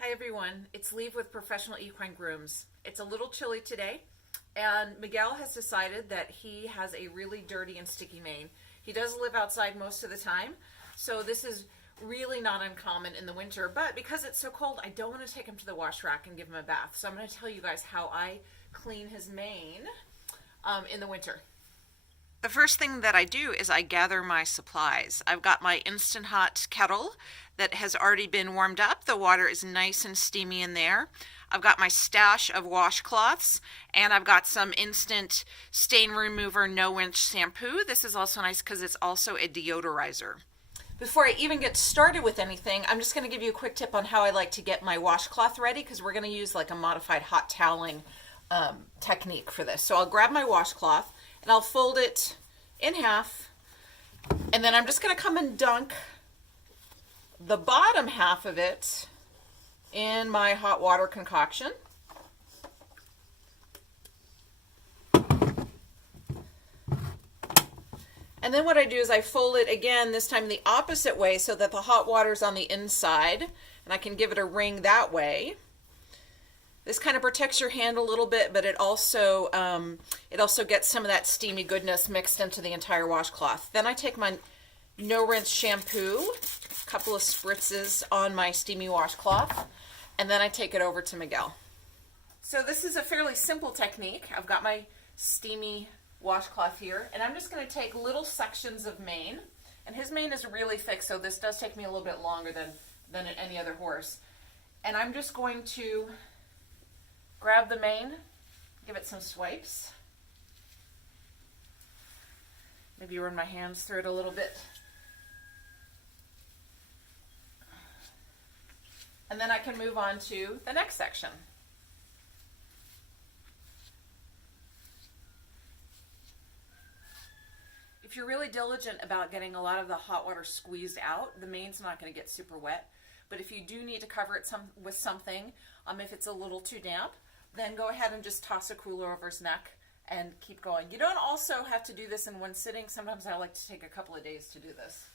Hi everyone, it's Leave with Professional Equine Grooms. It's a little chilly today, and Miguel has decided that he has a really dirty and sticky mane. He does live outside most of the time, so this is really not uncommon in the winter, but because it's so cold, I don't want to take him to the wash rack and give him a bath. So I'm going to tell you guys how I clean his mane in the winter. The first thing that I do is I gather my supplies. I've got my Instant Hot kettle that has already been warmed up. The water is nice and steamy in there. I've got my stash of washcloths, and I've got some instant stain remover no-rinse shampoo. This is also nice because it's also a deodorizer. Before I even get started with anything, I'm just going to give you a quick tip on how I like to get my washcloth ready, because we're going to use like a modified hot toweling technique for this. So I'll grab my washcloth and I'll fold it in half, and then I'm just going to come and dunk the bottom half of it in my hot water concoction. And then what I do is I fold it again, this time the opposite way, so that the hot water's on the inside, and I can give it a wring that way. This kind of protects your hand a little bit, but it also gets some of that steamy goodness mixed into the entire washcloth. Then I take my no-rinse shampoo, a couple of spritzes on my steamy washcloth, and then I take it over to Miguel. So this is a fairly simple technique. I've got my steamy washcloth here, and I'm just going to take little sections of mane, and his mane is really thick, so this does take me a little bit longer than any other horse. And I'm just going to grab the mane, give it some swipes. Maybe run my hands through it a little bit. And then I can move on to the next section. If you're really diligent about getting a lot of the hot water squeezed out, the mane's not going to get super wet. But if you do need to cover it with something, if it's a little too damp, then go ahead and just toss a cooler over his neck and keep going. You don't also have to do this in one sitting. Sometimes I like to take a couple of days to do this.